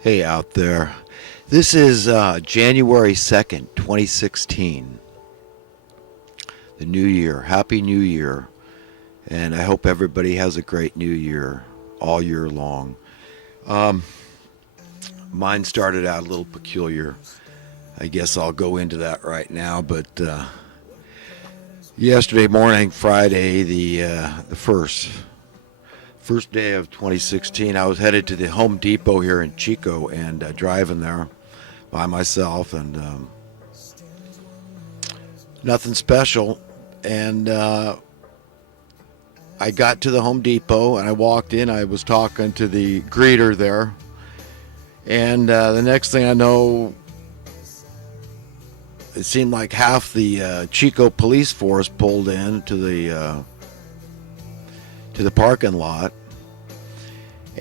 Hey out there. This is January 2nd, 2016. The new year. Happy New Year. And I hope everybody has a great new year all year long. Um, Mine started out a little peculiar. I guess I'll go into that right now. But yesterday morning, Friday, the first day of 2016, I was headed to the Home Depot here in Chico and driving there by myself, and nothing special. And I got to the Home Depot and I walked in. I was talking to the greeter there, and the next thing I know, it seemed like half the Chico police force pulled in to the parking lot,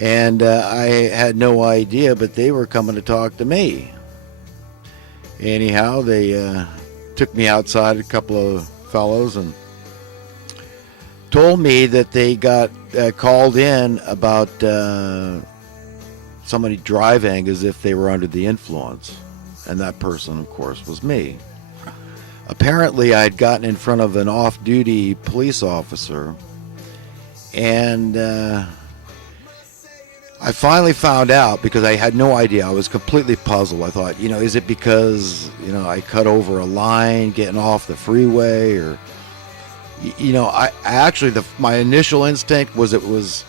and I had no idea, but they were coming to talk to me. Anyhow, they took me outside, a couple of fellows, and told me that they got called in about somebody driving as if they were under the influence. And that person, of course, was me. Apparently, I had gotten in front of an off-duty police officer, and I finally found out because I had no idea. I was completely puzzled. I thought, is it because, I cut over a line getting off the freeway, or, I actually, my initial instinct was it was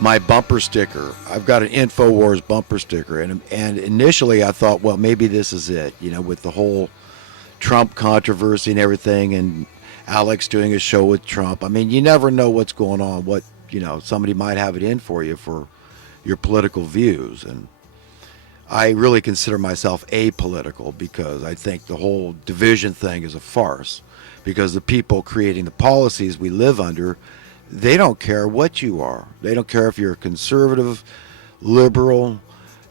my bumper sticker. I've got an InfoWars bumper sticker, and initially I thought, well, maybe this is it, with the whole Trump controversy and everything, and Alex doing a show with Trump. I mean, you never know what's going on, what, somebody might have it in for you for your political views. And I really consider myself apolitical because I think the whole division thing is a farce, because the people creating the policies we live under, they don't care what you are. They don't care if you're a conservative, liberal,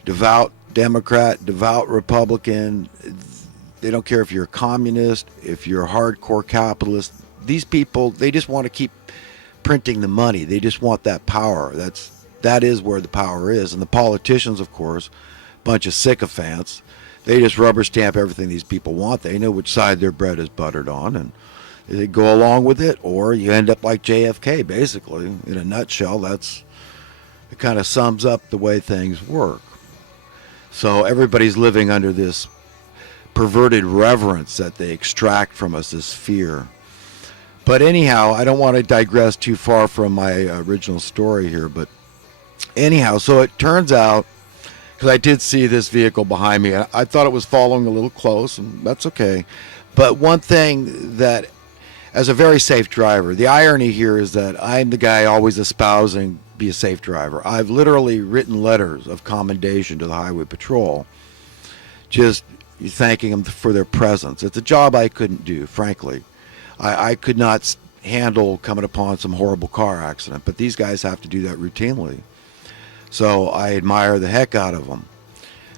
devout Democrat, devout Republican. They don't care if you're a communist, if you're a hardcore capitalist. These people, they just want to keep printing the money. They just want that power. That is where the power is. And the politicians, of course, bunch of sycophants, they just rubber stamp everything these people want. They know which side their bread is buttered on, and they go along with it, or you end up like JFK, basically. In a nutshell, it kind of sums up the way things work. So everybody's living under this perverted reverence that they extract from us, this fear. But anyhow, I don't want to digress too far from my original story here, but anyhow, so it turns out, because I did see this vehicle behind me, I thought it was following a little close, and that's okay. But one thing that, as a very safe driver, the irony here is that I'm the guy always espousing be a safe driver. I've literally written letters of commendation to the Highway Patrol, just thanking them for their presence. It's a job I couldn't do, frankly. I could not handle coming upon some horrible car accident, but these guys have to do that routinely. So I admire the heck out of them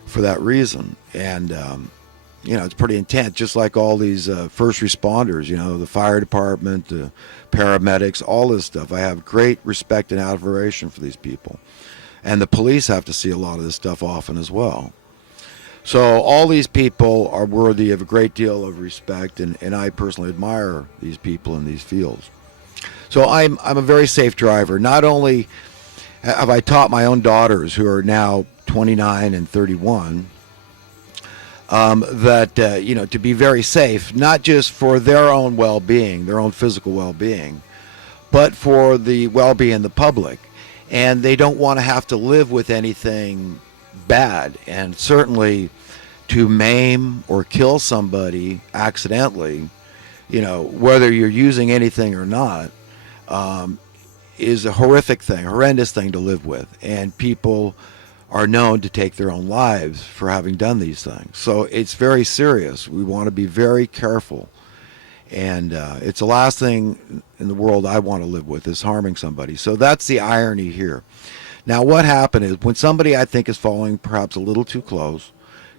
for that reason. And, it's pretty intense, just like all these first responders, the fire department, the paramedics, all this stuff. I have great respect and admiration for these people. And the police have to see a lot of this stuff often as well. So all these people are worthy of a great deal of respect, and I personally admire these people in these fields. So I'm a very safe driver. Not only have I taught my own daughters, who are now 29 and 31, that to be very safe, not just for their own well-being, their own physical well-being, but for the well-being of the public. And they don't want to have to live with anything bad, and certainly to maim or kill somebody accidentally, whether you're using anything or not, is a horrendous thing to live with. And people are known to take their own lives for having done these things. So it's very serious. We want to be very careful. And it's the last thing in the world I want to live with, is harming somebody. So that's the irony here. Now, what happened is, when somebody I think is following perhaps a little too close,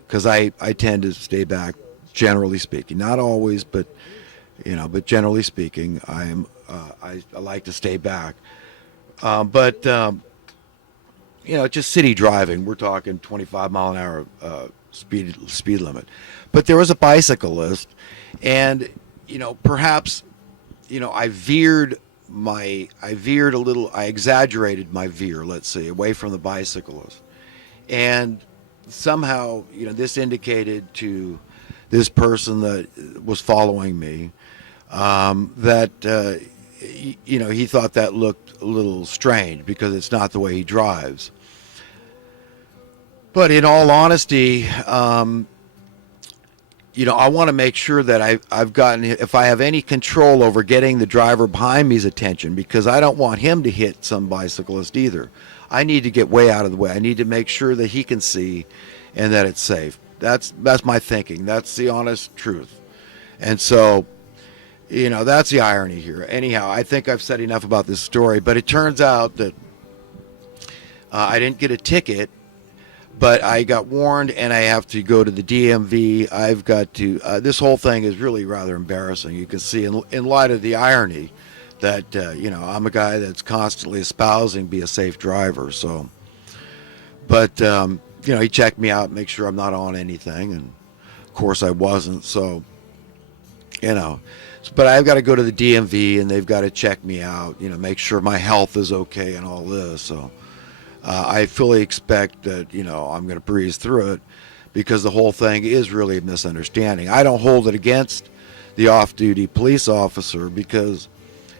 because I tend to stay back, generally speaking, not always, but generally speaking, I like to stay back. But just city driving. We're talking 25 mile an hour speed limit. But there was a bicyclist, and perhaps I veered a little. I exaggerated my veer, let's say, away from the bicyclist, and somehow this indicated to this person that was following me that he thought that looked a little strange because it's not the way he drives. But in all honesty, I want to make sure that I've gotten, if I have any control over getting the driver behind me's attention, because I don't want him to hit some bicyclist either. I need to get way out of the way. I need to make sure that he can see and that it's safe. That's my thinking. That's the honest truth. And so, that's the irony here. Anyhow, I think I've said enough about this story, but it turns out that I didn't get a ticket, but I got warned and I have to go to the DMV. I've got to, this whole thing is really rather embarrassing. You can see in light of the irony that, I'm a guy that's constantly espousing be a safe driver. So, but, he checked me out, make sure I'm not on anything. And of course I wasn't. So, but I've got to go to the DMV and they've got to check me out, make sure my health is okay and all this. So I fully expect that, I'm going to breeze through it because the whole thing is really a misunderstanding. I don't hold it against the off-duty police officer because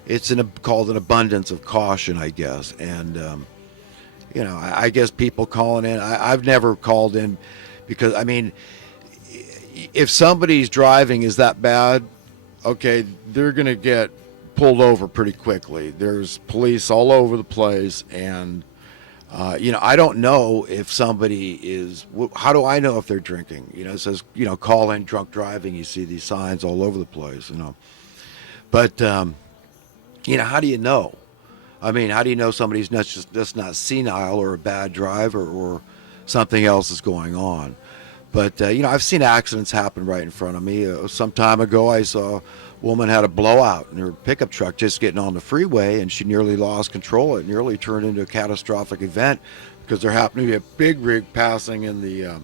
it's called an abundance of caution, I guess. And, I guess people calling in, I've never called in because, if somebody's driving is that bad, okay, they're going to get pulled over pretty quickly. There's police all over the place. And, I don't know if somebody is, how do I know if they're drinking? It says, call in drunk driving. You see these signs all over the place, But, how do you know? How do you know somebody's not just not senile or a bad driver or something else is going on? But, I've seen accidents happen right in front of me. Some time ago, I saw a woman had a blowout in her pickup truck just getting on the freeway, and she nearly lost control. It nearly turned into a catastrophic event because there happened to be a big rig passing in the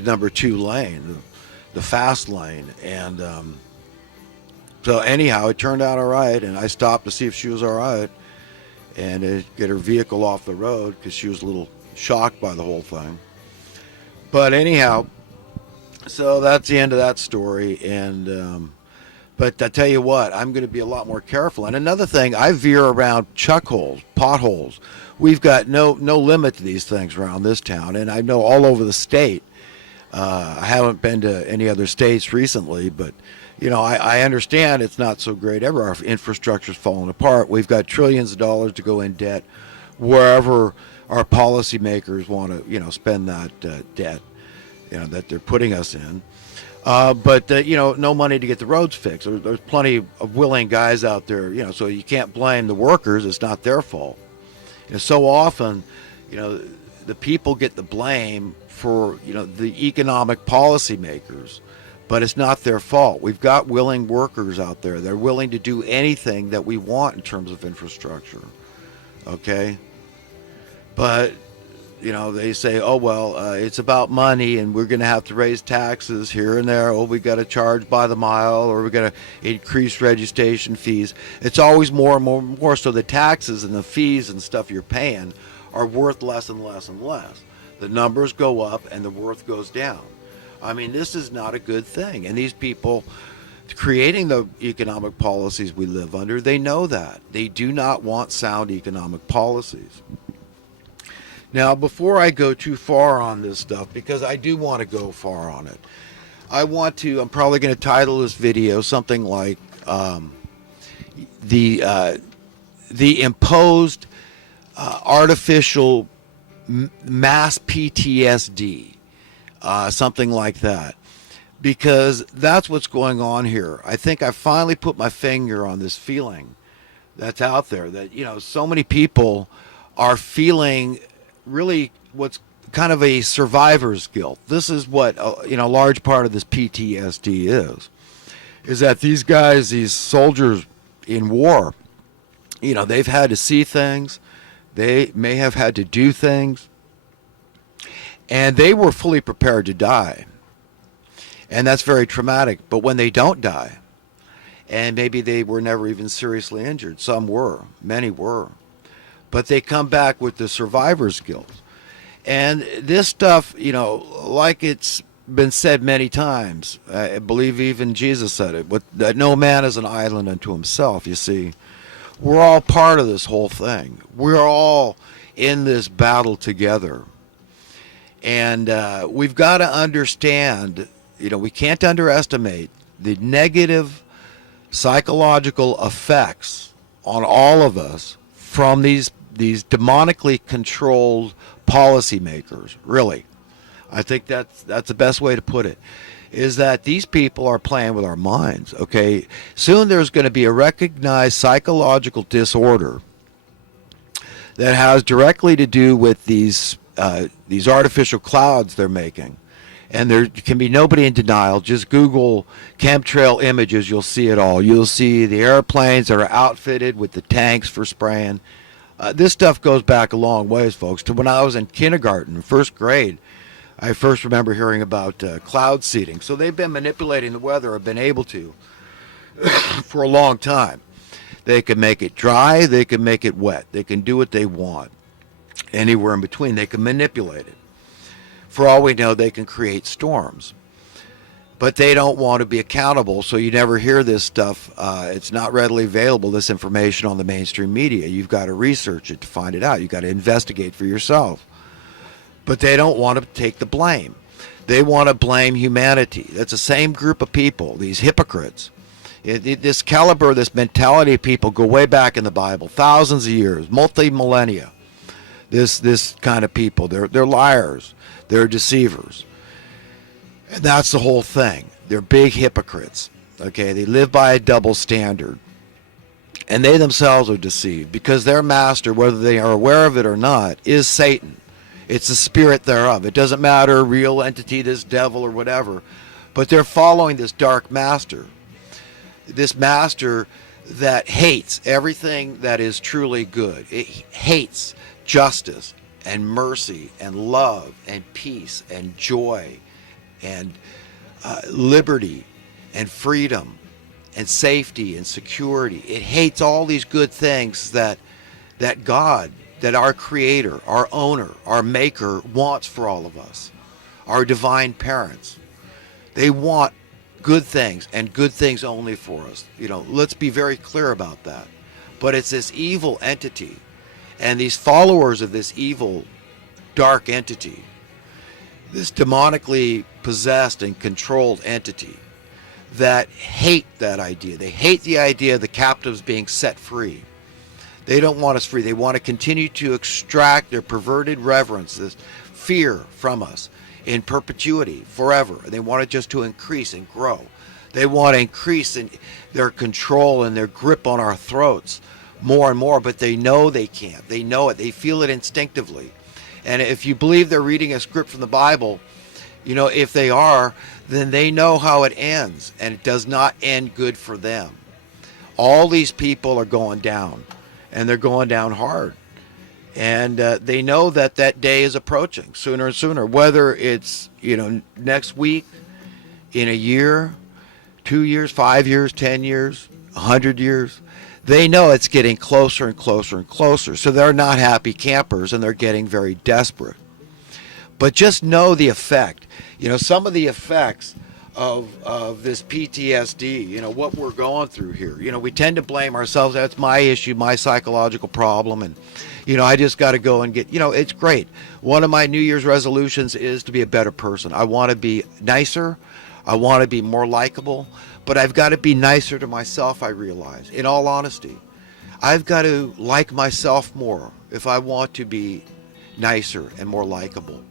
number 2 lane, the fast lane. And so anyhow, it turned out all right, and I stopped to see if she was all right and get her vehicle off the road because she was a little shocked by the whole thing. But anyhow, so that's the end of that story. And but I tell you what, I'm going to be a lot more careful. And another thing, I veer around chuck holes, potholes. We've got no limit to these things around this town, and I know all over the state. I haven't been to any other states recently, but I understand it's not so great ever. Our infrastructure's falling apart. We've got trillions of dollars to go in debt wherever our policymakers want to, spend that debt, that they're putting us in. But no money to get the roads fixed. There's plenty of willing guys out there, so you can't blame the workers. It's not their fault. So often, the people get the blame for, the economic policymakers. But it's not their fault. We've got willing workers out there. They're willing to do anything that we want in terms of infrastructure. Okay? But, they say, oh, well, it's about money and we're going to have to raise taxes here and there. Oh, we got to charge by the mile or we got to increase registration fees. It's always more and more and more. So the taxes and the fees and stuff you're paying are worth less and less and less. The numbers go up and the worth goes down. This is not a good thing. And these people creating the economic policies we live under, they know that. They do not want sound economic policies. Now, before I go too far on this stuff, because I do want to go far on it, I'm probably going to title this video something like the imposed artificial mass PTSD. Something like that, because that's what's going on here. I think I finally put my finger on this feeling that's out there that, so many people are feeling really what's kind of a survivor's guilt. This is what, a large part of this PTSD is that these guys, these soldiers in war, they've had to see things. They may have had to do things And they were fully prepared to die. And that's very traumatic. But when they don't die, and maybe they were never even seriously injured, some were, many were, but they come back with the survivor's guilt. And this stuff, like it's been said many times, I believe even Jesus said it, that no man is an island unto himself. You see, we're all part of this whole thing. We're all in this battle together. And we've got to understand, we can't underestimate the negative psychological effects on all of us from these demonically controlled policymakers. Really, I think that's the best way to put it, is that these people are playing with our minds. Okay, soon there's going to be a recognized psychological disorder that has directly to do with these artificial clouds they're making. And there can be nobody in denial. Just Google chemtrail images, you'll see it all. You'll see the airplanes that are outfitted with the tanks for spraying. This stuff goes back a long ways, folks. To when I was in kindergarten, first grade, I first remember hearing about cloud seeding. So they've been manipulating the weather, or been able to, for a long time. They can make it dry, they can make it wet. They can do what they want. Anywhere in between, they can manipulate it. For all we know, they can create storms. But they don't want to be accountable, so you never hear this stuff. It's not readily available, this information, on the mainstream media. You've got to research it to find it out. You've got to investigate for yourself. But they don't want to take the blame. They want to blame humanity. That's the same group of people, these hypocrites. This caliber, this mentality of people go way back in the Bible, thousands of years, multi-millennia. This kind of people, they're liars. They're deceivers. And that's the whole thing. They're big hypocrites. Okay, they live by a double standard. And they themselves are deceived because their master, whether they are aware of it or not, is Satan. It's the spirit thereof. It doesn't matter, real entity, this devil or whatever. But they're following this dark master. This master that hates everything that is truly good. It hates justice and mercy and love and peace and joy and liberty and freedom and safety and security. It hates all these good things that God, that our creator, our owner, our maker wants for all of us, our divine parents. They want good things and good things only for us. Let's be very clear about that. But it's this evil entity and these followers of this evil dark entity, this demonically possessed and controlled entity, that hate that idea. They hate the idea of the captives being set free. They don't want us free. They want to continue to extract their perverted reverence, this fear from us in perpetuity, forever. They want it just to increase and grow. They want to increase in their control and their grip on our throats more and more, but they know they can't. They know it. They feel it instinctively. And if you believe they're reading a script from the Bible, if they are, then they know how it ends, and it does not end good for them. All these people are going down, and they're going down hard. And they know that day is approaching sooner and sooner, whether it's, next week, in a year, 2 years, 5 years, 10 years, 100 years. They know it's getting closer and closer and closer. So they're not happy campers, and they're getting very desperate. But just know the effect. Some of the effects of this PTSD, what we're going through here. We tend to blame ourselves. That's my issue, my psychological problem. And, I just got to go and get, it's great. One of my New Year's resolutions is to be a better person. I want to be nicer. I want to be more likable. But I've got to be nicer to myself, I realize, in all honesty. I've got to like myself more if I want to be nicer and more likable.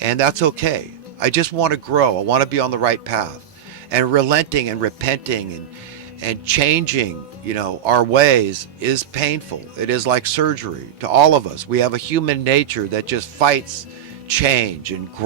And that's okay. I just want to grow. I want to be on the right path. And relenting and repenting and changing, our ways is painful. It is like surgery to all of us. We have a human nature that just fights change and growth.